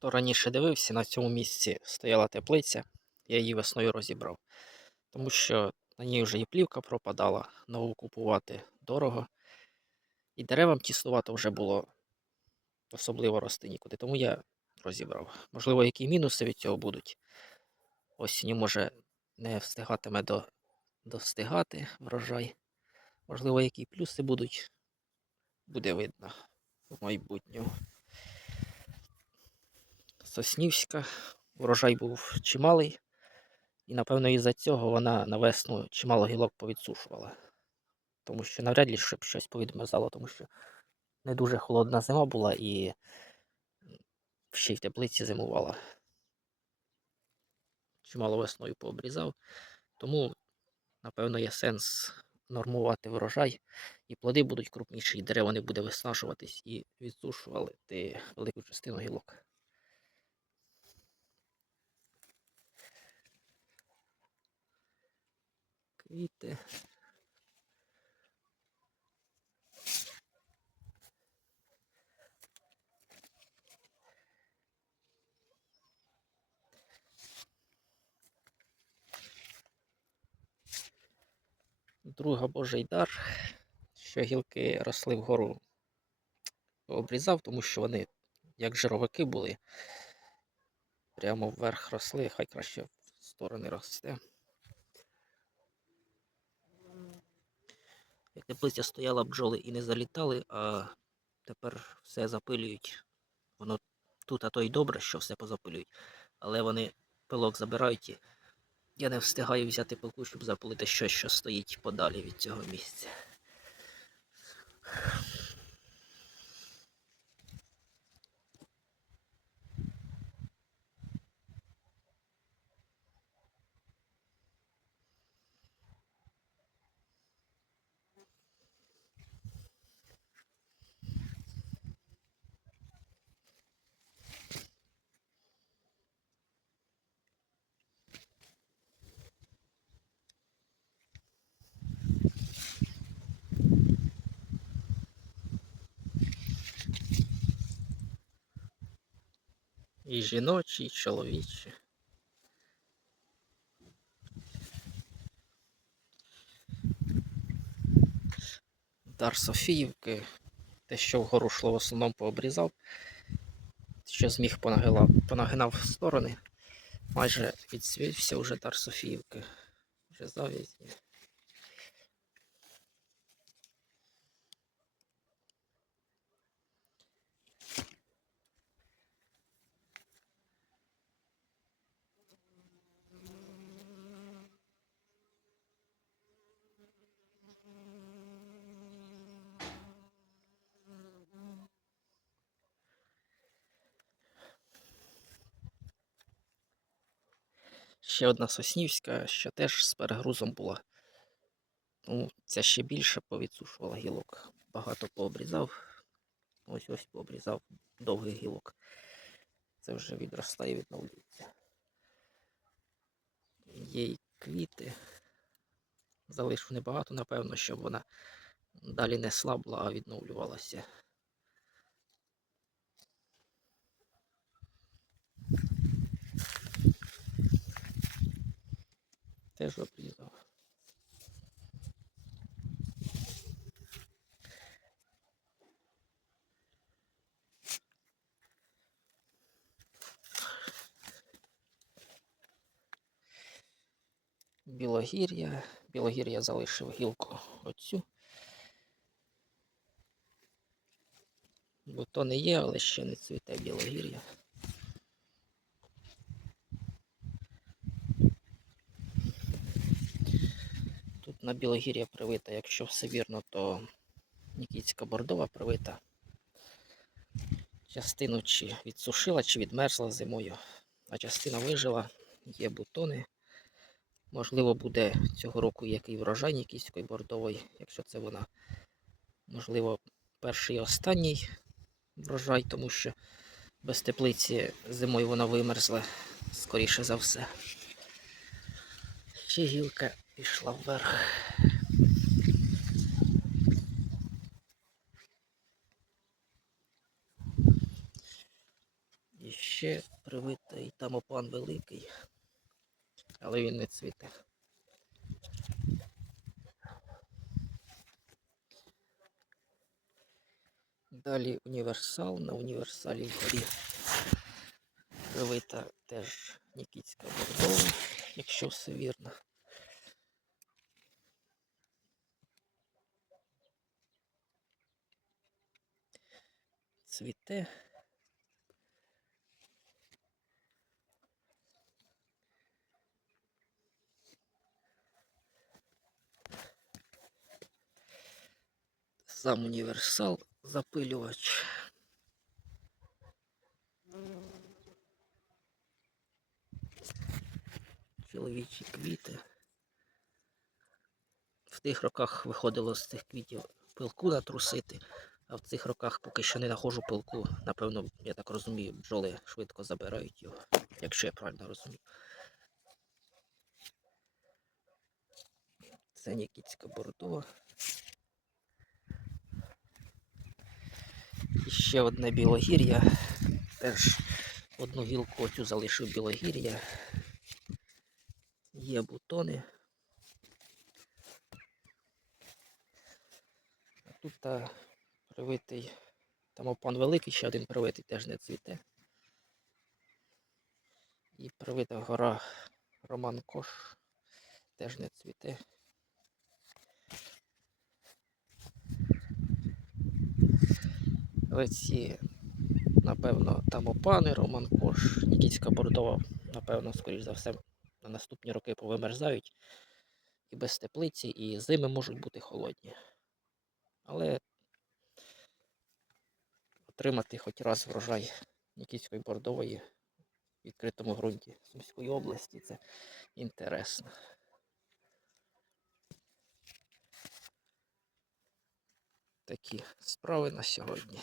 Хто раніше дивився, на цьому місці стояла теплиця, я її весною розібрав. Тому що на ній вже і плівка пропадала, нову купувати дорого. І деревам тіснувато вже було особливо рости нікуди. Тому я розібрав. Можливо, які мінуси від цього будуть. Осінню може не встигатиме до, достигати врожай. Можливо, які плюси будуть, буде видно в майбутньому. Соснівська. Урожай був чималий, і, напевно, із-за цього вона на весну чимало гілок повідсушувала. Тому що навряд ли щоб щось повідмерзало, тому що не дуже холодна зима була і ще й в теплиці зимувала. Чимало весною пообрізав. Тому, напевно, є сенс нормувати врожай, і плоди будуть крупніші, і дерево не буде виснажуватись і відсушували ти велику частину гілок. Квіти. Друга Божий дар, що гілки росли вгору, обрізав, тому що вони, як жировики були, прямо вверх росли, хай краще в сторони росте. Як теплиця стояла, бджоли і не залітали, а тепер все запилюють. Воно тут, а то й добре, що все позапилюють. Але вони пилок забирають і я не встигаю взяти пилку, щоб запилити щось, що стоїть подалі від цього місця. І жіночі, і чоловічі. Дар Софіївки. Те, що вгору йшло в основному пообрізав. Що зміг понагила, понагинав в сторони. Майже відсвівся вже дар Софіївки. Вже зав'язні. Ще одна соснівська, що теж з перегрузом була. Ну, ця ще більше повідсушувала гілок. Багато пообрізав. Ось ось пообрізав довгий гілок. Це вже відростає, відновлюється. Є й квіти. Залишу небагато, напевно, щоб вона далі не слабла, а відновлювалася. Теж обрізав. Білогір'я. Білогір'я залишив гілку оцю. Бо то не є, але ще не цвіте білогір'я. Тут на білогір'я привита, якщо все вірно, то Нікітська бордова привита. Частину чи відсушила, чи відмерзла зимою, а частина вижила, є бутони. Можливо, буде цього року який врожай Нікітської бордової, якщо це вона, можливо, перший і останній врожай, тому що без теплиці зимою вона вимерзла, скоріше за все. Ще гілка пішла вверх. І ще привитий тамопан великий, але він не цвіте. Далі універсал. На універсалі вгорі привита теж Нікітська бордова, якщо все вірно. Цвіте. Сам універсал запилювач. Чоловічі квіти. В тих роках виходило з цих квітів пилку натрусити, а в цих роках поки що не знаходжу пилку. Напевно, я так розумію, бджоли швидко забирають його, якщо я правильно розумію. Це Нікітська бордова. І ще одне білогір'я. Теж одну гілку оцю залишив білогір'я. Є бутони. А тут та привитий тамопан великий, ще один привитий теж не цвіте. І привита гора Роман Кош теж не цвіте. Але ці, напевно, тамопани, Роман Кош, Нікітська Бордова, напевно, скоріш за все, на наступні роки повимерзають і без теплиці, і зими можуть бути холодні. Але отримати хоч раз врожай якийсь бордової в відкритому ґрунті Сумської області це інтересно. Такі справи на сьогодні.